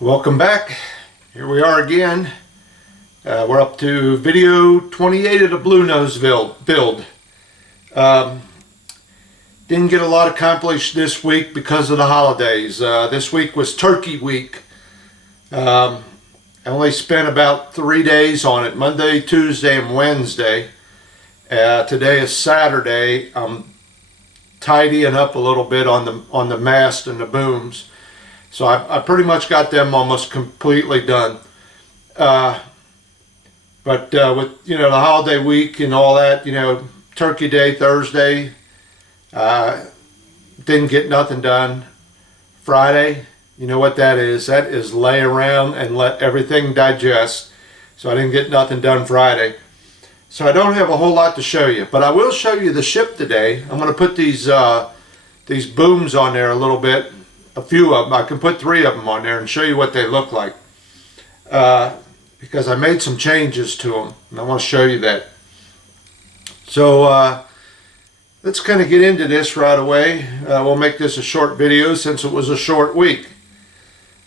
Welcome back. Here we are again. We're up to video 28 of the Bluenose build. Didn't get a lot accomplished this week because of the holidays. This week was Turkey week. I only spent about 3 days on it, Monday, Tuesday, and Wednesday. Today is Saturday. I'm tidying up a little bit on the mast and the booms. So I pretty much got them almost completely done. But with the holiday week and all that, Turkey Day Thursday, didn't get nothing done. Friday, you know what that is? That is lay around and let everything digest. So I didn't get nothing done Friday. So I don't have a whole lot to show you, but I will show you the ship today. I'm going to put these booms on there a little bit. A few of them. I can put 3 of them on there and show you what they look like, because I made some changes to them and I want to show you that. So let's kind of get into this right away. We'll make this a short video since it was a short week.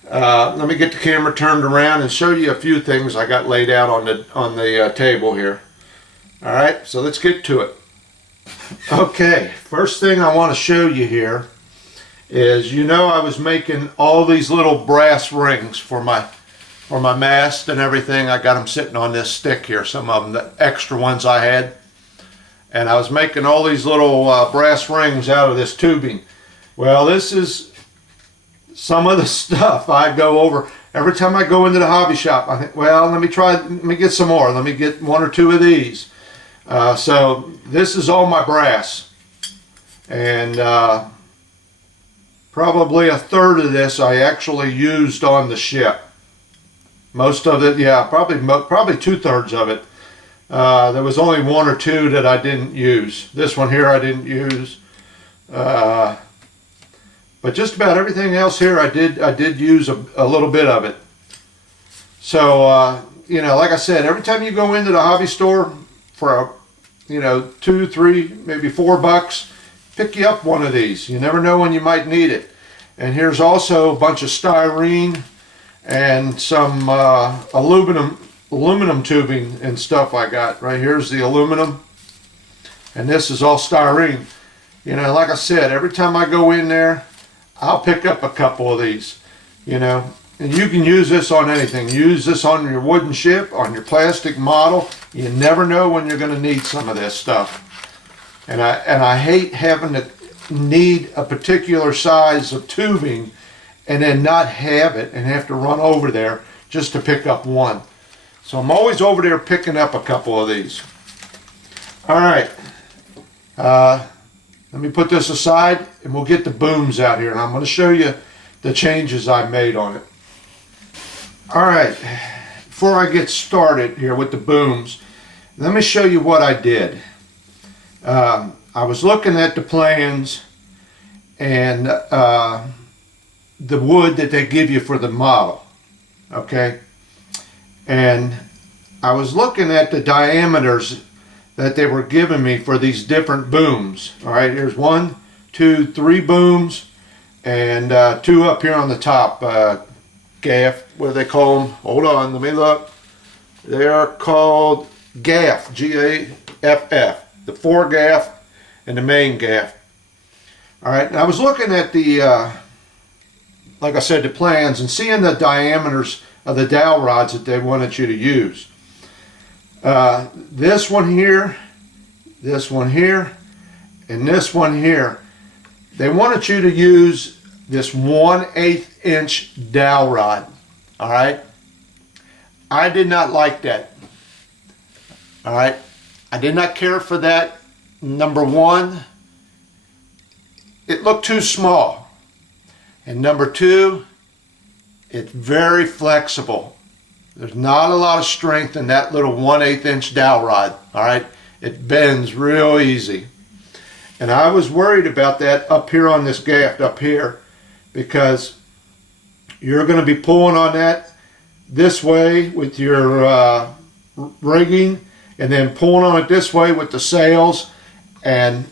Let me get the camera turned around and show you a few things I got laid out on the table here. Alright, so let's get to it. Okay, first thing I want to show you here is, I was making all these little brass rings for my mast and everything. I got them sitting on this stick here, some of them, the extra ones I had. And I was making all these little brass rings out of this tubing. Well, this is some of the stuff I go over. Every time I go into the hobby shop, I think, well, let me get some more. Let me get 1 or 2 of these. So this is all my brass. And probably a third of this I actually used on the ship. Most of it, yeah, probably 2/3 of it. There was only 1 or 2 that I didn't use. This one here I didn't use. But just about everything else here I did use a little bit of it. So like I said, every time you go into the hobby store for $2, $3, maybe $4, pick you up one of these. You never know when you might need it. And here's also a bunch of styrene and some aluminum tubing and stuff I got. Right here's the aluminum, and this is all styrene. Like I said, every time I go in there, I'll pick up a couple of these. And you can use this on anything. Use this on your wooden ship, on your plastic model. You never know when you're going to need some of this stuff. And I hate having to need a particular size of tubing and then not have it and have to run over there just to pick up one. So I'm always over there picking up a couple of these. Alright, let me put this aside and we'll get the booms out here, and I'm going to show you the changes I made on it. Alright, before I get started here with the booms, let me show you what I did. I was looking at the plans and the wood that they give you for the model, okay? And I was looking at the diameters that they were giving me for these different booms. All right, here's 1, 2, 3 booms, and 2 up here on the top. Gaff, what do they call them? Hold on, let me look. They are called gaff, G-A-F-F. The foregaff and the main gaff. Alright, and I was looking at the, like I said, the plans and seeing the diameters of the dowel rods that they wanted you to use. This one here, and this one here. They wanted you to use this 1/8 inch dowel rod. Alright? I did not like that. Alright? I did not care for that. Number 1, it looked too small. And number 2, it's very flexible. There's not a lot of strength in that little 1/8 inch dowel rod. Alright? It bends real easy. And I was worried about that up here on this gaff up here, because you're going to be pulling on that this way with your rigging, and then pulling on it this way with the sails, and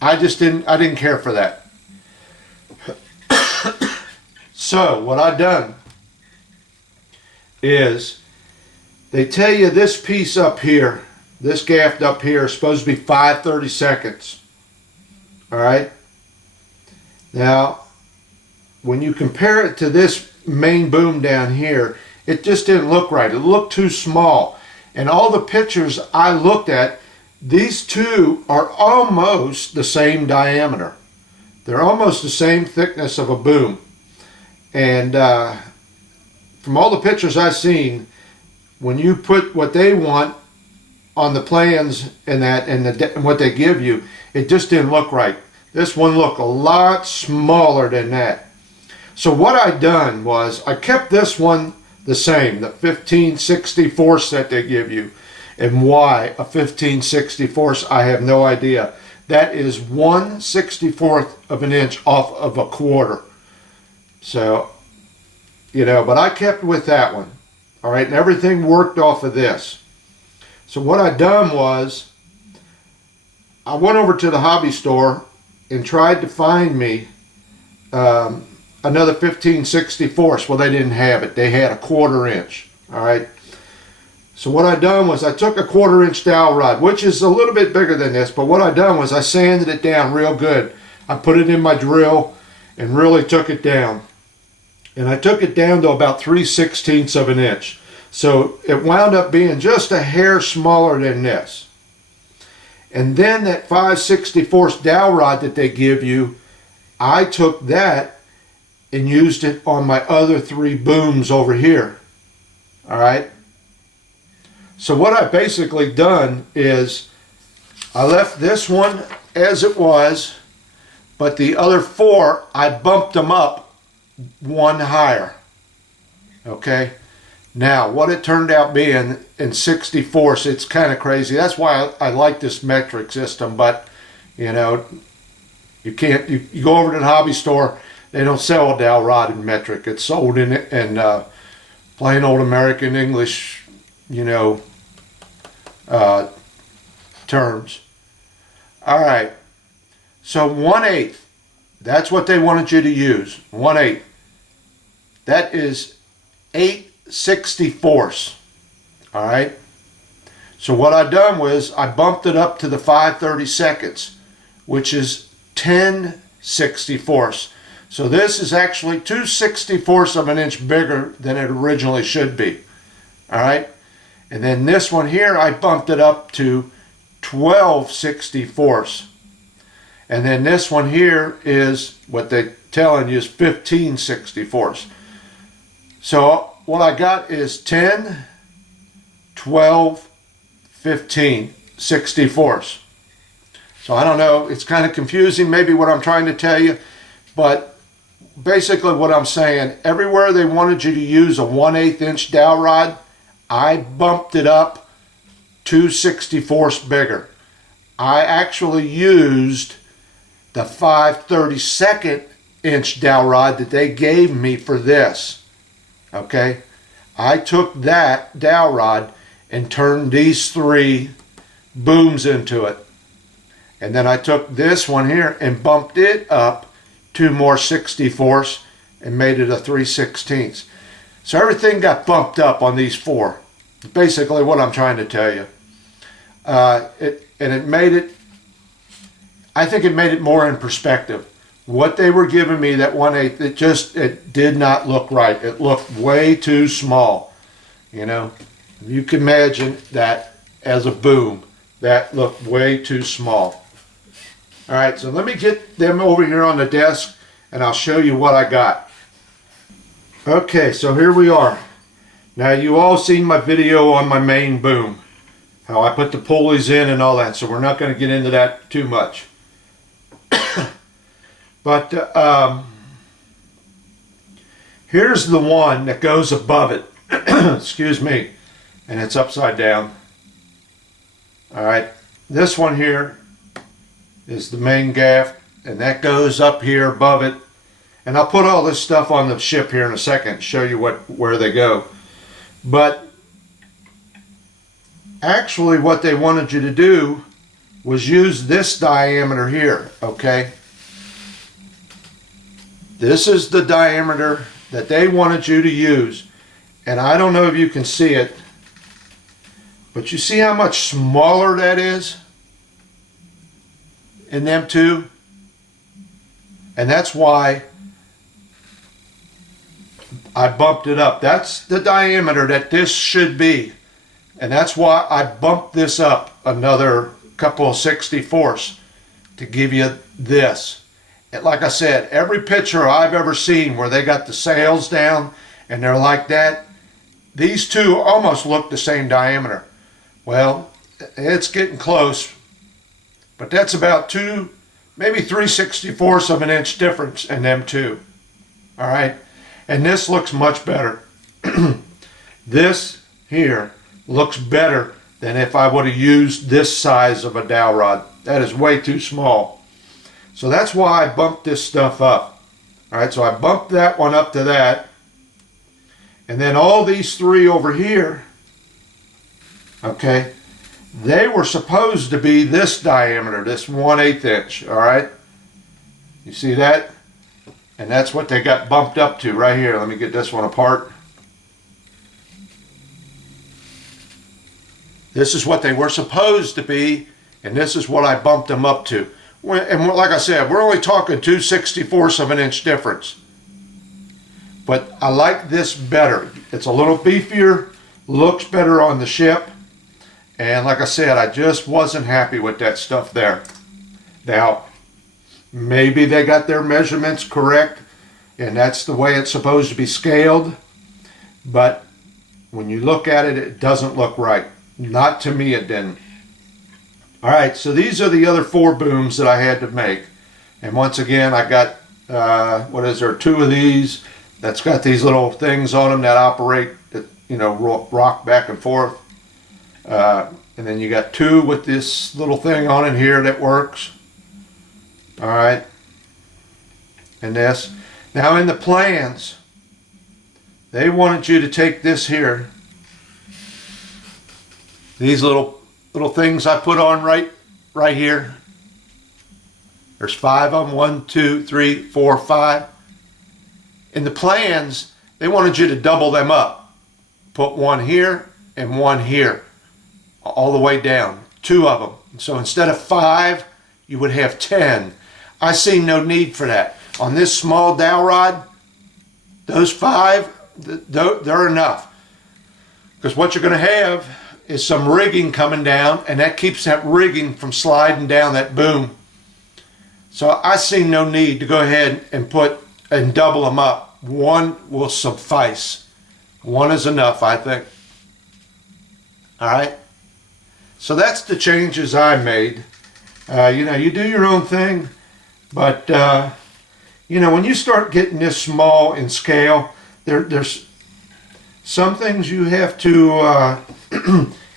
I didn't care for that. So what I done is, they tell you this piece up here, this gaff up here is supposed to be 5/32. All right. Now, when you compare it to this main boom down here, it just didn't look right. It looked too small. And all the pictures I looked at, these two are almost the same diameter. They're almost the same thickness of a boom. And from all the pictures I've seen, when you put what they want on the plans and that and what they give you, it just didn't look right. This one looked a lot smaller than that. So what I done was I kept this one the same, the 15/64 that they give you. And why a 15/64, I have no idea. That is 1/64 of an inch off of a quarter. So, you know, but I kept with that one. All right, and everything worked off of this. So what I done was, I went over to the hobby store and tried to find me another 15/64. Well, they didn't have it. They had a 1/4 inch. All right. So what I done was I took a 1/4 inch dowel rod, which is a little bit bigger than this, but what I done was I sanded it down real good. I put it in my drill and really took it down. And I took it down to about 3/16 of an inch. So it wound up being just a hair smaller than this. And then that 5/64 dowel rod that they give you, I took that and used it on my other 3 booms over here. All right. So what I basically done is I left this one as it was, but the other 4, I bumped them up 1 higher. Okay. Now, what it turned out being in 64ths, it's kind of crazy. That's why I like this metric system, but, you know, you can't, you go over to the hobby store, they don't sell a dowel rod in metric. It's sold in plain old American English, you know, terms. All right. So 1/8, that's what they wanted you to use. 1/8. That is 8/64. All right. So what I done was I bumped it up to the 5/32, which is 10/64. So this is actually 2/64 of an inch bigger than it originally should be. All right. And then this one here, I bumped it up to 12/64. And then this one here is what they're telling you is 15/64. So what I got is 10, 12, 15/64. So I don't know, it's kind of confusing maybe what I'm trying to tell you, but basically what I'm saying, everywhere they wanted you to use a 1/8 inch dowel rod, I bumped it up 2/64 bigger. I actually used the 5/32 inch dowel rod that they gave me for this. Okay, I took that dowel rod and turned these 3 booms into it. And then I took this one here and bumped it up 2 more 64ths and made it a 3/16. So everything got bumped up on these 4. Basically what I'm trying to tell you. It made it, I think it made it more in perspective. What they were giving me, that 1/8, it did not look right. It looked way too small. You know, you can imagine that as a boom, that looked way too small. All right, so let me get them over here on the desk and I'll show you what I got. Okay, so here we are. Now you all seen my video on my main boom, how I put the pulleys in and all that, so we're not going to get into that too much. But here's the one that goes above it. Excuse me. And it's upside down. All right. This one here is the main gaff, and that goes up here above it. And I'll put all this stuff on the ship here in a second, show you where they go. But actually what they wanted you to do was use this diameter here, okay? This is the diameter that they wanted you to use. And I don't know if you can see it, but you see how much smaller that is in them two? And that's why I bumped it up. That's the diameter that this should be. And that's why I bumped this up another couple of 64ths to give you this. And like I said, every picture I've ever seen where they got the sails down and they're like that, these two almost look the same diameter. Well, it's getting close, but that's about maybe 3/64ths of an inch difference in them two. All right, and this looks much better. This here looks better than if I would have used this size of a dowel rod. That is way too small. So that's why I bumped this stuff up. All right, so I bumped that one up to that. And then all these three over here, okay, they were supposed to be this diameter, this 1/8 inch, all right? You see that? And that's what they got bumped up to right here. Let me get this one apart. This is what they were supposed to be, and this is what I bumped them up to. And like I said, we're only talking 2/64ths of an inch difference. But I like this better. It's a little beefier, looks better on the ship. And like I said, I just wasn't happy with that stuff there. Now, maybe they got their measurements correct, and that's the way it's supposed to be scaled. But when you look at it, it doesn't look right. Not to me, it didn't. All right, so these are the other 4 booms that I had to make. And once again, I got, two of these that's got these little things on them that operate, that, you know, rock back and forth. And then you got 2 with this little thing on it here that works. All right. And this. Now in the plans, they wanted you to take this here. These little things I put on right here. There's 5 of them. 1, 2, 3, 4, 5. In the plans, they wanted you to double them up. Put one here and one here. All the way down. 2 of them. So instead of 5, you would have 10. I see no need for that. On this small dowel rod, those 5, they're enough. Because what you're going to have is some rigging coming down, and that keeps that rigging from sliding down that boom. So I see no need to go ahead and double them up. 1 will suffice. 1 is enough, I think. All right. So that's the changes I made. You know, you do your own thing, but you know, when you start getting this small in scale, there's some things you have to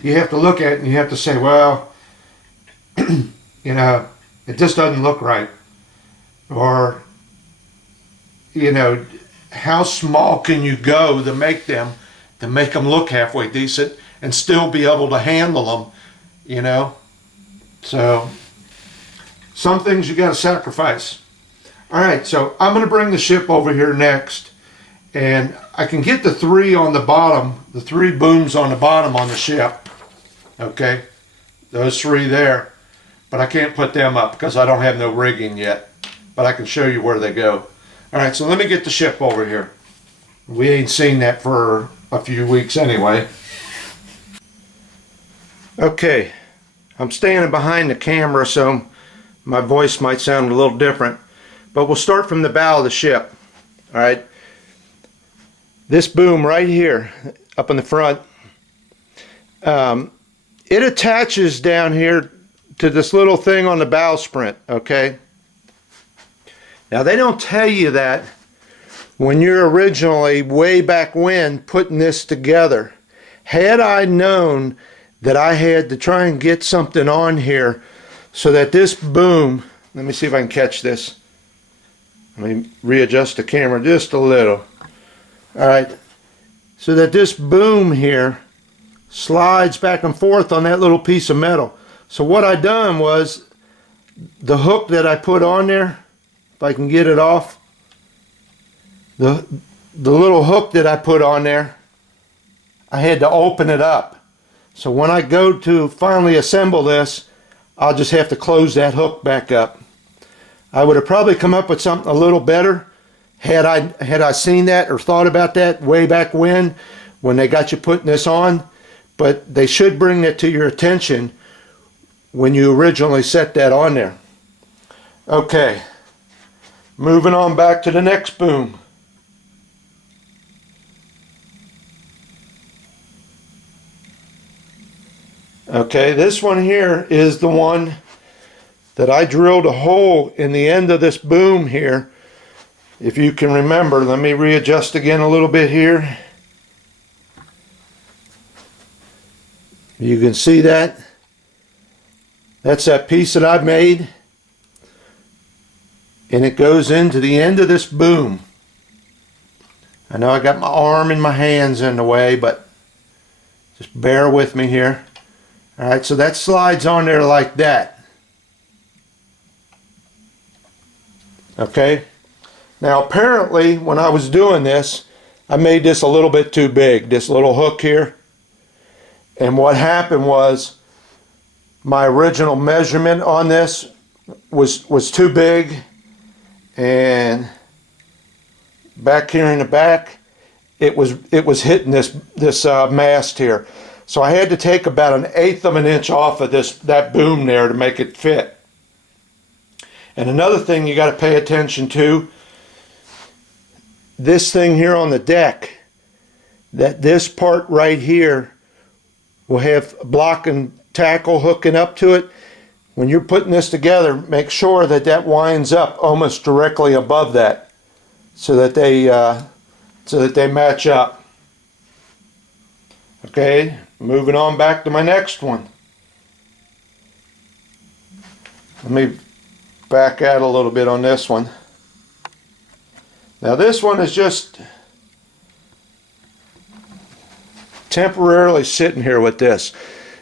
you have to look at, and you have to say, well, you know, it just doesn't look right, or you know, how small can you go to make them look halfway decent and still be able to handle them, you know? So some things you got to sacrifice. All right, so I'm going to bring the ship over here next, and I can get the 3 on the bottom, the 3 booms on the bottom on the ship. Okay, those 3 there, but I can't put them up because I don't have no rigging yet, but I can show you where they go. All right, so let me get the ship over here. We ain't seen that for a few weeks anyway. Okay, I'm standing behind the camera, so my voice might sound a little different, but we'll start from the bow of the ship. All right, this boom right here up in the front, it attaches down here to this little thing on the bowsprit. Okay, now they don't tell you that when you're originally way back when putting this together. Had I known that I had to try and get something on here so that this boom, let me see if I can catch this. Let me readjust the camera just a little. All right, so that this boom here slides back and forth on that little piece of metal. So what I done was, the hook that I put on there, if I can get it off, the the little hook that I put on there, I had to open it up. So when I go to finally assemble this, I'll just have to close that hook back up. I would have probably come up with something a little better had I seen that or thought about that way back when they got you putting this on. But they should bring that to your attention when you originally set that on there. Okay, moving on back to the next boom. Okay, this one here is the one that I drilled a hole in the end of this boom here. If you can remember, let me readjust again a little bit here. You can see that. That's that piece that I've made. And it goes into the end of this boom. I know I got my arm and my hands in the way, but just bear with me here. Alright, so that slides on there like that. Okay. Now apparently when I was doing this, I made this a little bit too big, this little hook here. And what happened was my original measurement on this was too big, and back here in the back it was hitting this mast here. So I had to take about 1/8 of an inch off of that boom there to make it fit. And another thing you got to pay attention to, this thing here on the deck, that this part right here will have block and tackle hooking up to it. When you're putting this together, make sure that that winds up almost directly above that, so that they match up. Okay, moving on back to my next one. Let me back out a little bit on this one. Now this one is just temporarily sitting here with this.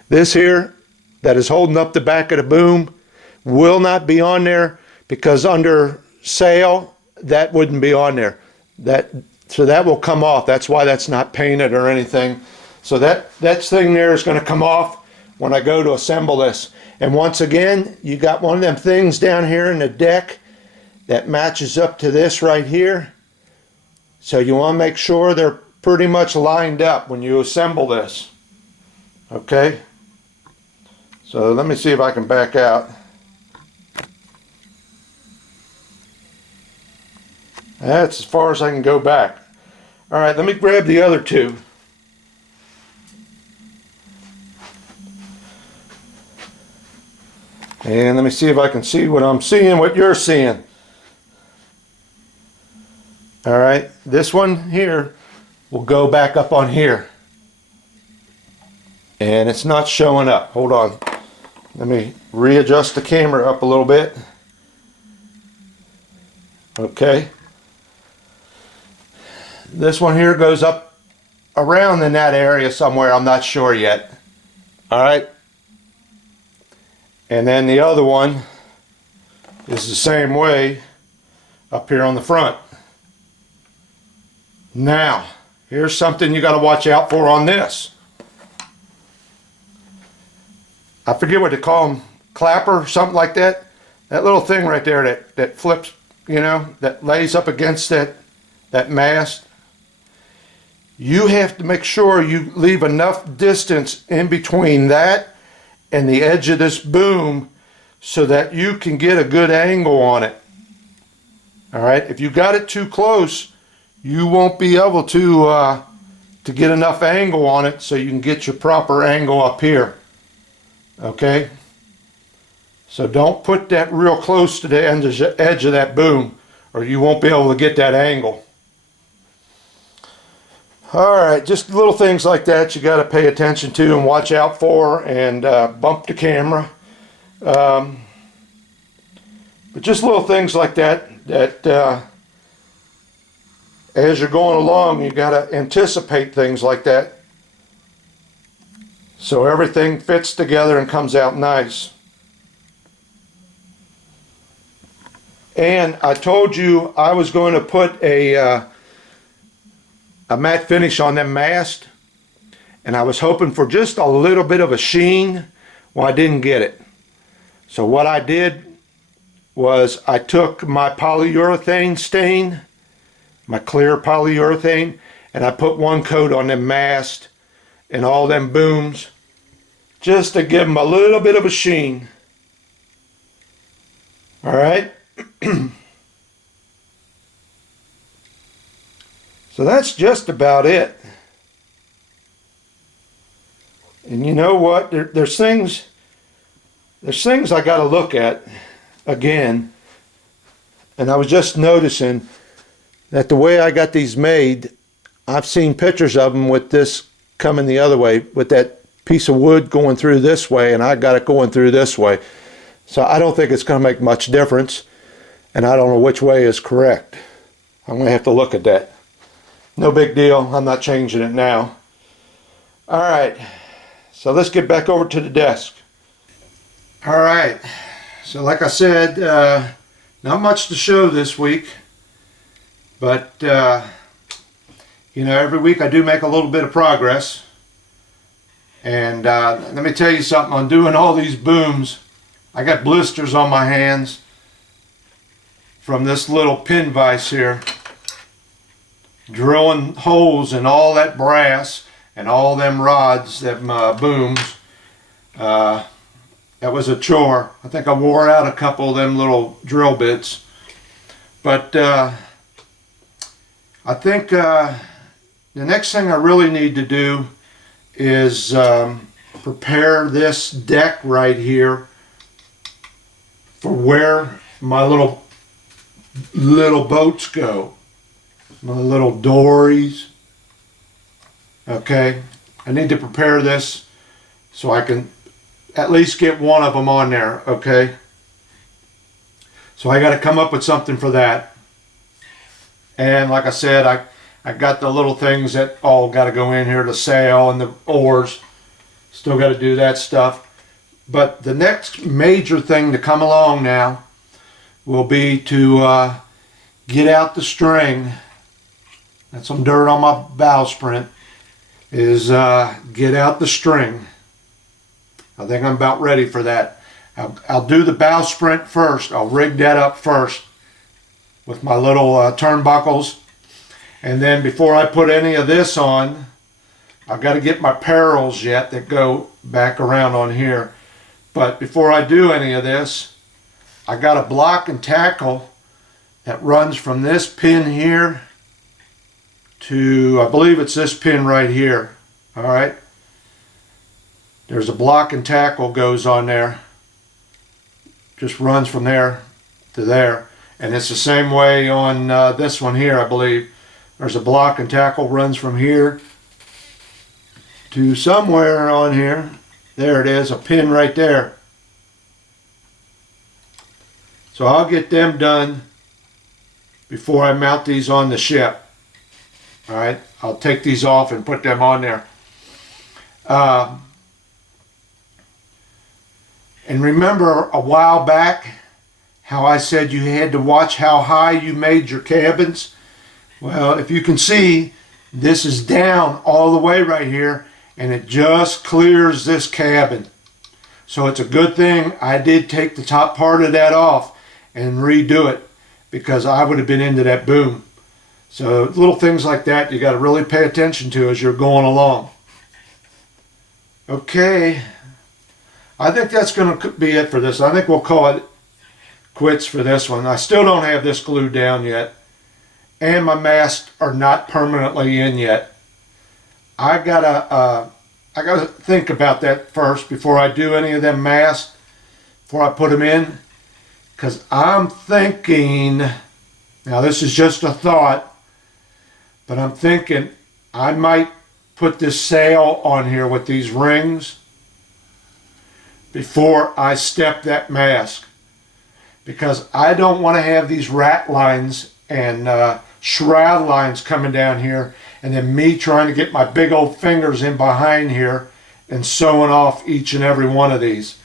This here that is holding up the back of the boom will not be on there, because under sale that wouldn't be on there. So that will come off. That's why that's not painted or anything. So that thing there is going to come off when I go to assemble this. And once again, you got one of them things down here in the deck that matches up to this right here. So you want to make sure they're pretty much lined up when you assemble this. Okay? So let me see if I can back out. That's as far as I can go back. Alright, let me grab the other two. And let me see if I can see what I'm seeing, what you're seeing. Alright, this one here will go back up on here. And it's not showing up. Hold on. Let me readjust the camera up a little bit. Okay. This one here goes up around in that area somewhere. I'm not sure yet. Alright. And then the other one is the same way up here on the front. Now, here's something you got to watch out for on this. I forget what they call them, clapper, something like that. That little thing right there that flips, you know, that lays up against that mast. You have to make sure you leave enough distance in between that and the edge of this boom so that you can get a good angle on it. Alright, if you got it too close, you won't be able to get enough angle on it so you can get your proper angle up here. Okay, so don't put that real close to the edge of that boom, or you won't be able to get that angle. Alright, just little things like that you got to pay attention to and watch out for, and bump the camera. But just little things like that as you're going along, you got to anticipate things like that, so everything fits together and comes out nice. And I told you I was going to put a a matte finish on them masts, and I was hoping for just a little bit of a sheen. Well, I didn't get it. So what I did was I took my polyurethane stain, my clear polyurethane, and I put one coat on them masts and all them booms just to give them a little bit of a sheen. All right. So that's just about it. And you know what? There's things I got to look at again. And I was just noticing that the way I got these made, I've seen pictures of them with this coming the other way, with that piece of wood going through this way, and I got it going through this way. So I don't think it's going to make much difference, and I don't know which way is correct. I'm going to have to look at that. No big deal. I'm not changing it now. All right. So let's get back over to the desk. All right. So like I said, not much to show this week. But, you know, every week I do make a little bit of progress. And let me tell you something. On doing all these booms, I got blisters on my hands from this little pin vise here, drilling holes in all that brass and all them rods, them booms. That was a chore. I think I wore out a couple of them little drill bits. But I think the next thing I really need to do is prepare this deck right here for where my little boats go. My little dories. Okay, I need to prepare this so I can at least get one of them on there. Okay, so I got to come up with something for that. And like I said, I got the little things that all got to go in here, the sail and the oars. Still got to do that stuff. But the next major thing to come along now will be to get out the string. That's some dirt on my bowsprit. Is get out the string. I think I'm about ready for that. I'll do the bowsprit first. I'll rig that up first with my little turnbuckles. And then before I put any of this on, I've got to get my parrels yet that go back around on here. But before I do any of this, I got a block and tackle that runs from this pin here to, I believe it's this pin right here. All right. There's a block and tackle goes on there. Just runs from there to there. And it's the same way on this one here, I believe. There's a block and tackle runs from here to somewhere on here. There it is, a pin right there. So I'll get them done before I mount these on the ship. All right, I'll take these off and put them on there. And remember a while back how I said you had to watch how high you made your cabins? Well, if you can see, this is down all the way right here, and it just clears this cabin. So it's a good thing I did take the top part of that off and redo it, because I would have been into that boom. So little things like that you got to really pay attention to as you're going along. Okay, I think that's going to be it for this. I think we'll call it quits for this one. I still don't have this glued down yet, and my masts are not permanently in yet. I gotta think about that first before I do any of them masts, before I put them in, because I'm thinking, now this is just a thought, but I'm thinking I might put this sail on here with these rings before I step that mast, because I don't want to have these rat lines and shroud lines coming down here, and then me trying to get my big old fingers in behind here and sewing off each and every one of these.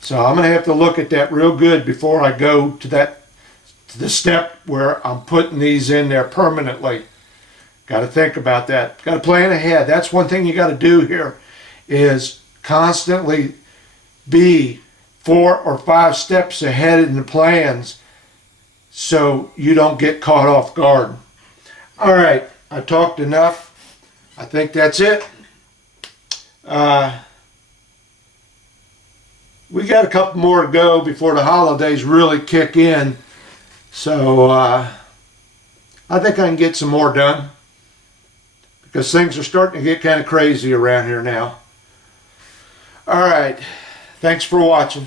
So I'm going to have to look at that real good before I go to the step where I'm putting these in there permanently. Got to think about that. Got to plan ahead. That's one thing you got to do here, is constantly be 4 or 5 steps ahead in the plans so you don't get caught off guard. All right, I talked enough. I think that's it. We got a couple more to go before the holidays really kick in. So I think I can get some more done, because things are starting to get kind of crazy around here now. All right, thanks for watching.